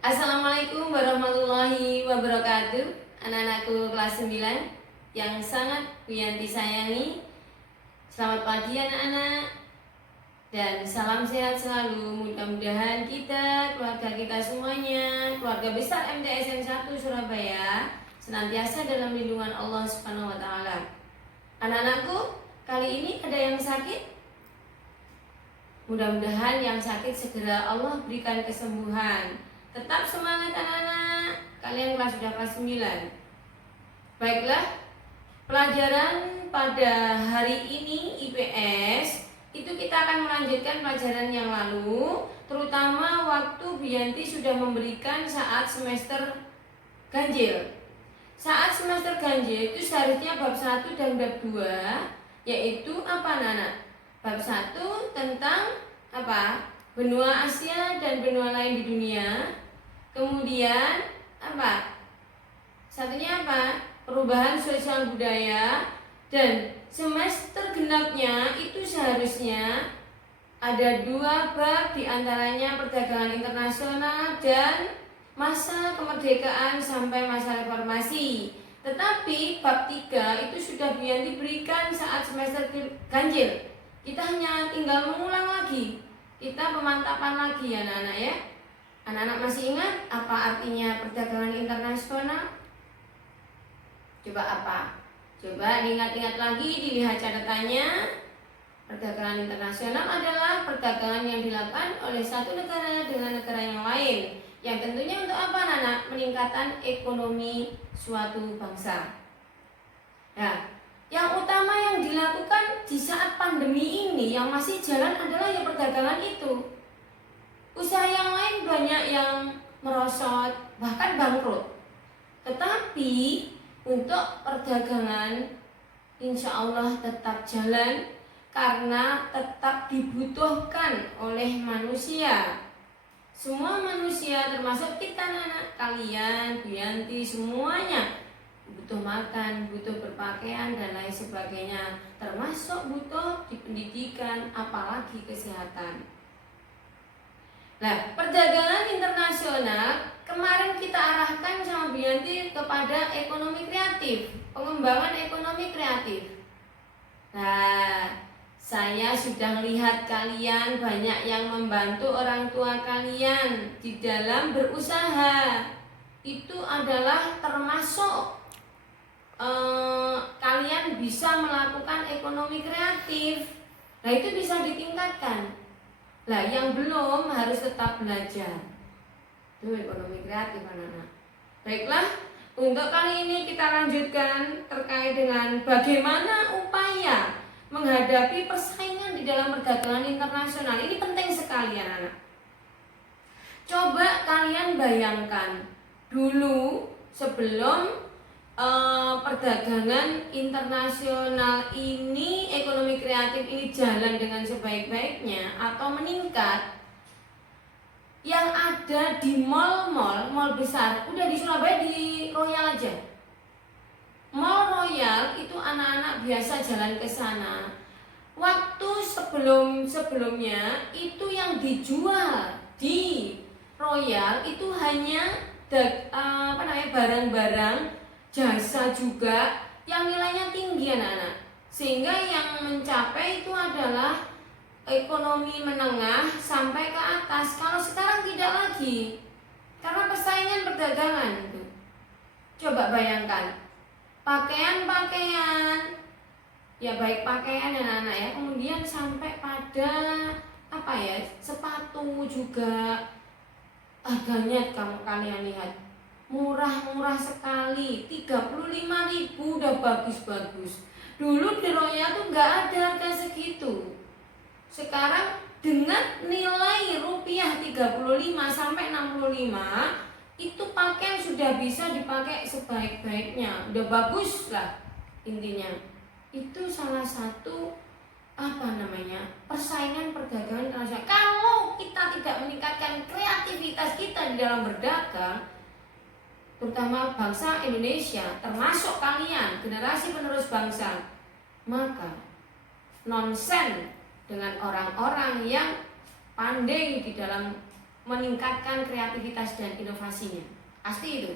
Assalamualaikum warahmatullahi wabarakatuh. Anak-anakku kelas 9 yang sangat Wiyanti sayangi. Selamat pagi anak-anak. Dan salam sehat selalu. Mudah-mudahan kita, keluarga kita semuanya, keluarga besar MTSN 1 Surabaya senantiasa dalam lindungan Allah Subhanahu wa taala. Anak-anakku, kali ini ada yang sakit? Mudah-mudahan yang sakit segera Allah berikan kesembuhan. Tetap semangat anak-anak. Kalian sudah kelas 9. Baiklah, pelajaran pada hari ini IPS itu kita akan melanjutkan pelajaran yang lalu, terutama waktu Bianti sudah memberikan saat semester ganjil. Saat semester ganjil itu seharusnya bab 1 dan bab 2, yaitu apa anak-anak? Bab 1 tentang apa? Benua Asia dan benua lain di dunia. Kemudian apa? Satunya apa? Perubahan sosial budaya. Dan semester genapnya itu seharusnya ada 2 bab, diantaranya perdagangan internasional dan masa kemerdekaan sampai masa reformasi. Tetapi bab 3 itu sudah diberikan saat semester ganjil. Kita hanya tinggal mengulang lagi. Kita pemantapan lagi ya anak-anak ya. Anak-anak masih ingat apa artinya perdagangan internasional? Coba apa? Coba diingat-ingat lagi, dilihat catatannya. Perdagangan internasional adalah perdagangan yang dilakukan oleh satu negara dengan negara yang lain, yang tentunya untuk apa anak-anak? Peningkatan ekonomi suatu bangsa. Nah, yang utama yang dilakukan di saat pandemi ini yang masih jalan adalah ya perdagangan itu. Usaha yang lain banyak yang merosot, bahkan bangkrut. Tetapi untuk perdagangan insya Allah tetap jalan karena tetap dibutuhkan oleh manusia. Semua manusia termasuk kita anak-anak, kalian, Bianti, semuanya butuh makan, butuh berpakaian dan lain sebagainya, termasuk butuh di pendidikan, apalagi kesehatan. Nah, perdagangan internasional kemarin kita arahkan sama Bianti kepada ekonomi kreatif, pengembangan ekonomi kreatif. Nah, saya sudah lihat kalian banyak yang membantu orang tua kalian di dalam berusaha. Itu adalah termasuk kalian bisa melakukan ekonomi kreatif. Nah, itu bisa ditingkatkan. Nah, yang belum harus tetap belajar. Itu ekonomi kreatif anak-anak. Baiklah, untuk kali ini kita lanjutkan terkait dengan bagaimana upaya menghadapi persaingan di dalam perdagangan internasional. Ini penting sekali anak-anak. Coba kalian bayangkan dulu sebelum perdagangan internasional ini, ekonomi kreatif ini jalan dengan sebaik-baiknya atau meningkat, yang ada di mall besar, udah di Surabaya di Royal aja. Mall Royal itu anak-anak biasa jalan ke sana. Waktu sebelumnya itu yang dijual di Royal itu hanya barang-barang, jasa juga yang nilainya tinggi anak-anak, sehingga yang mencapai itu adalah ekonomi menengah sampai ke atas. Kalau sekarang tidak lagi, karena persaingan perdagangan itu. Coba bayangkan pakaian, ya baik pakaian anak-anak ya, kemudian sampai pada sepatu juga. Harganya kalian lihat murah sekali, 35.000 udah bagus-bagus. Dulu di Royal tuh nggak ada harga segitu. Sekarang dengan nilai rupiah 35 sampai 65, itu pakaian sudah bisa dipakai sebaik-baiknya, udah bagus lah intinya. Itu salah satu persaingan perdagangan internasional. Kalau kita tidak meningkatkan kreativitas kita di dalam berdagang, terutama bangsa Indonesia, termasuk kalian generasi penerus bangsa, maka nonsen dengan orang-orang yang pandai di dalam meningkatkan kreativitas dan inovasinya. Pasti itu,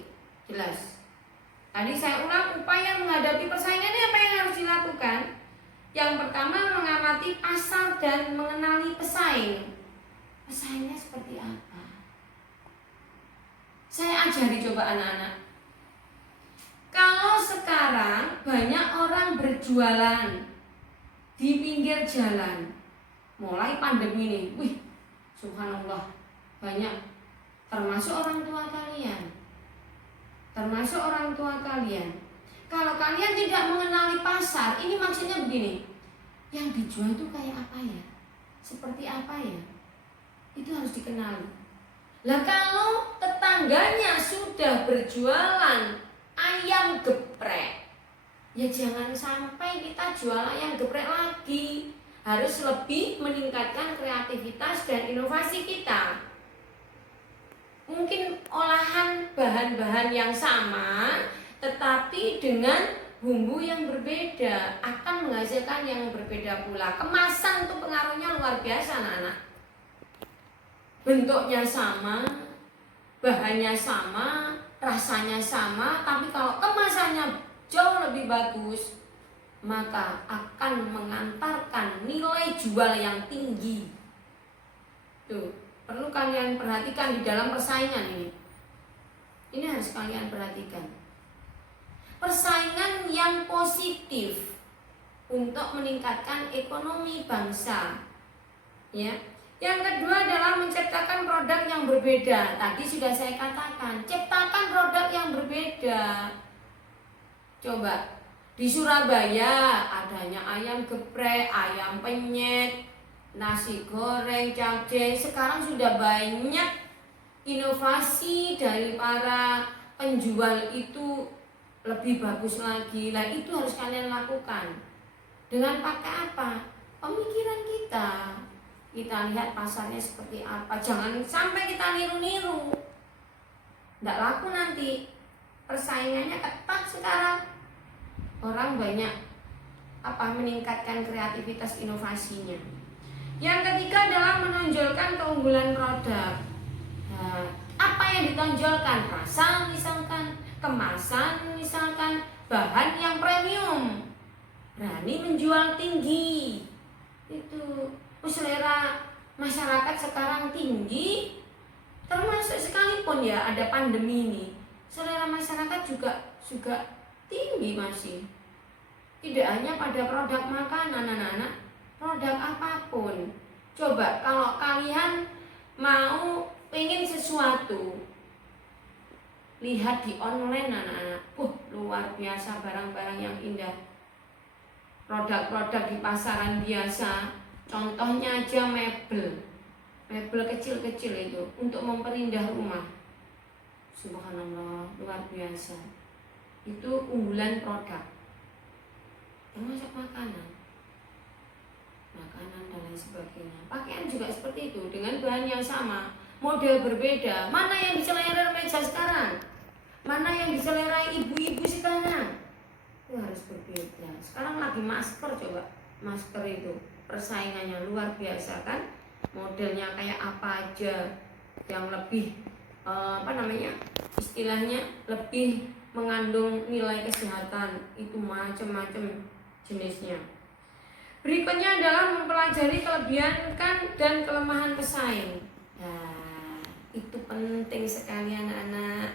jelas. Tadi saya ulang, upaya menghadapi persaingan ini apa yang harus dilakukan? Yang pertama, mengamati pasar dan mengenali pesaing. Pesaingnya seperti apa? Saya ajari coba anak-anak. Kalau sekarang banyak orang berjualan di pinggir jalan, mulai pandemi ini, wih, subhanallah, banyak, termasuk orang tua kalian. Kalau kalian tidak mengenali pasar, ini maksudnya begini, yang dijual itu kayak apa ya? Seperti apa ya? Itu harus dikenali. Lah kalau tetangganya sudah berjualan ayam geprek, ya jangan sampai kita jual ayam geprek lagi. Harus lebih meningkatkan kreativitas dan inovasi kita. Mungkin olahan bahan-bahan yang sama, tetapi dengan bumbu yang berbeda akan menghasilkan yang berbeda pula. Kemasan itu pengaruhnya luar biasa anak-anak. Bentuknya sama, bahannya sama, rasanya sama, tapi kalau kemasannya jauh lebih bagus, maka akan mengantarkan nilai jual yang tinggi. Tuh, perlu kalian perhatikan di dalam persaingan ini. Ini harus kalian perhatikan. Persaingan yang positif untuk meningkatkan ekonomi bangsa. Ya. Yang kedua adalah menciptakan produk yang berbeda. Tadi sudah saya katakan, ciptakan produk yang berbeda. Coba di Surabaya adanya ayam geprek, ayam penyet, nasi goreng, capcay. Sekarang sudah banyak inovasi dari para penjual itu lebih bagus lagi. Nah, itu harus kalian lakukan. Dengan pakai apa? Pemikiran kita. Kita lihat pasarnya seperti apa. Jangan sampai kita niru-niru. Tidak laku nanti. Persaingannya ketat sekarang. Orang banyak meningkatkan kreativitas inovasinya. Yang ketiga adalah menonjolkan keunggulan produk. Nah, apa yang ditonjolkan? Rasa misalkan, kemasan misalkan, bahan yang premium, berani menjual tinggi. Itu selera masyarakat sekarang tinggi, termasuk sekalipun ya ada pandemi ini, selera masyarakat juga tinggi masih. Tidak hanya pada produk makanan anak-anak, produk apapun. Coba kalau kalian mau pengen sesuatu, lihat di online anak-anak. Luar biasa barang-barang yang indah. Produk-produk di pasaran biasa. Contohnya aja mebel kecil-kecil itu untuk memperindah rumah. Subhanallah, luar biasa. Itu unggulan produk. Termasuk makanan dan lain sebagainya. Pakaian juga seperti itu, dengan bahan yang sama, model berbeda. Mana yang diselera meja sekarang? Mana yang diselera ibu-ibu sekarang? Itu harus berbeda. Sekarang lagi masker, coba masker itu persaingannya luar biasa kan, modelnya kayak apa aja yang lebih istilahnya lebih mengandung nilai kesehatan, itu macam-macam jenisnya. Berikutnya adalah mempelajari kelebihan dan kelemahan pesaing. Nah, itu penting sekali anak-anak.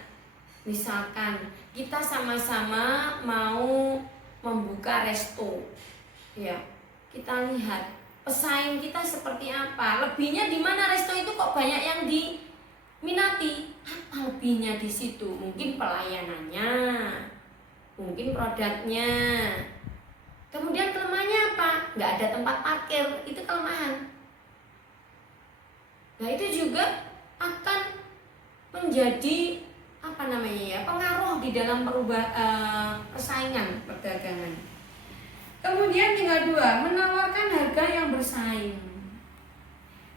Misalkan kita sama-sama mau membuka resto, ya, kita lihat pesaing kita seperti apa, lebihnya di mana resto itu kok banyak yang diminati, apa lebihnya di situ? Mungkin pelayanannya, mungkin produknya. Kemudian kelemahannya apa? Nggak ada tempat parkir, itu kelemahan. Nah, itu juga akan menjadi pengaruh di dalam persaingan perdagangan. Kemudian yang kedua, menawarkan harga yang bersaing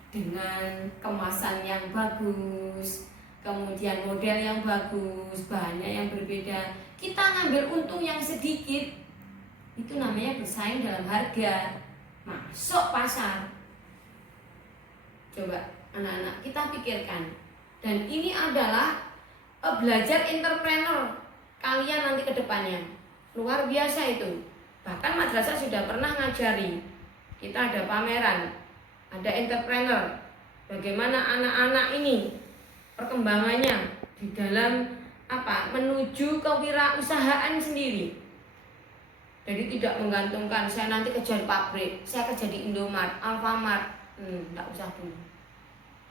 dengan kemasan yang bagus, kemudian model yang bagus, bahannya yang berbeda. Kita ngambil untung yang sedikit, itu namanya bersaing dalam harga. Masuk pasar, Coba anak-anak kita pikirkan. Dan ini adalah belajar entrepreneur kalian nanti ke depannya. Luar biasa itu. Bahkan madrasah sudah pernah ngajari. Kita ada pameran, ada entrepreneur. Bagaimana anak-anak ini perkembangannya di dalam menuju kewirausahaan sendiri. Jadi tidak menggantungkan saya nanti kerja di pabrik, saya kerja di Indomaret, Alfamart. Enggak usah dulu.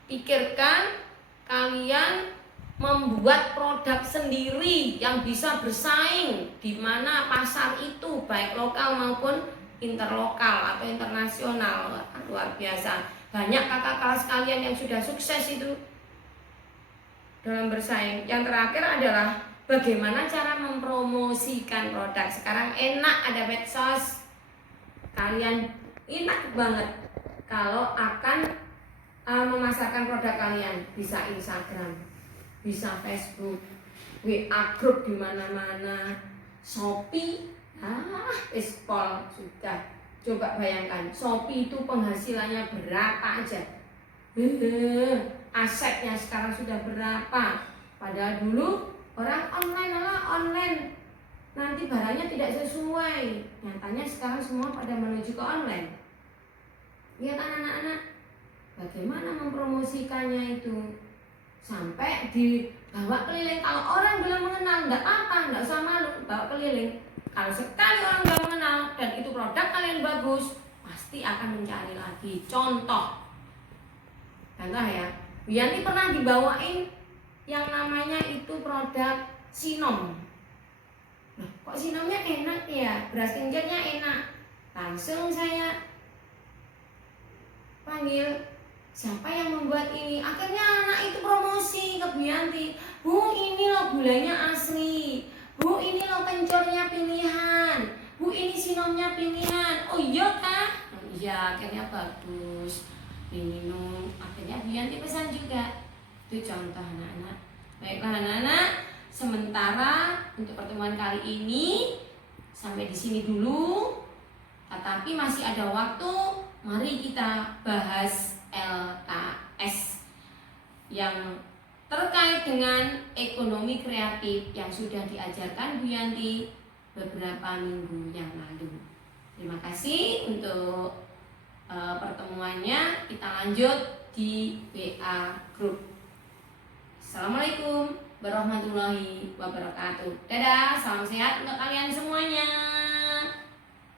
Pikirkan kalian membuat produk sendiri yang bisa bersaing di mana pasar itu baik lokal maupun interlokal atau internasional. Luar biasa. Banyak kakak kelas kalian yang sudah sukses itu dalam bersaing. Yang terakhir adalah bagaimana cara mempromosikan produk. Sekarang enak ada medsos. Kalian enak banget kalau akan memasarkan produk kalian. Bisa Instagram, bisa Facebook, WA group di mana-mana, Shopee, Pol sudah. Coba bayangkan, Shopee itu penghasilannya berapa aja? Asetnya sekarang sudah berapa? Padahal dulu orang online nanti barangnya tidak sesuai. Nyatanya sekarang semua pada menuju ke online. Lihat anak-anak, bagaimana mempromosikannya itu sampai dibawa keliling. Kalau orang belum mengenal, enggak apa, enggak usah malu, bawa keliling. Kalau sekali orang enggak mengenal dan itu produk kalian bagus, pasti akan mencari lagi. Contoh ya, Wiyanti pernah dibawain yang namanya itu produk Sinom. Nah, kok Sinomnya enak ya, beras kencurnya enak. Langsung saya panggil, siapa yang membuat ini? Akhirnya anak itu promosi ke Wiyanti. Bu, ini loh gulanya asli. Bu, ini loh kencurnya pilihan. Bu, ini Sinomnya pilihan. Oh iya kak? Iya, akhirnya bagus. Diminum. Akhirnya Wiyanti pesan juga. Itu contoh anak-anak. Baiklah anak-anak, sementara untuk pertemuan kali ini sampai di sini dulu. Tetapi masih ada waktu, mari kita bahas LKS yang terkait dengan ekonomi kreatif yang sudah diajarkan Bu Yanti beberapa minggu yang lalu. Terima kasih untuk pertemuannya. Kita lanjut di WA Group. Assalamualaikum warahmatullahi wabarakatuh. Dadah, salam sehat untuk kalian semuanya.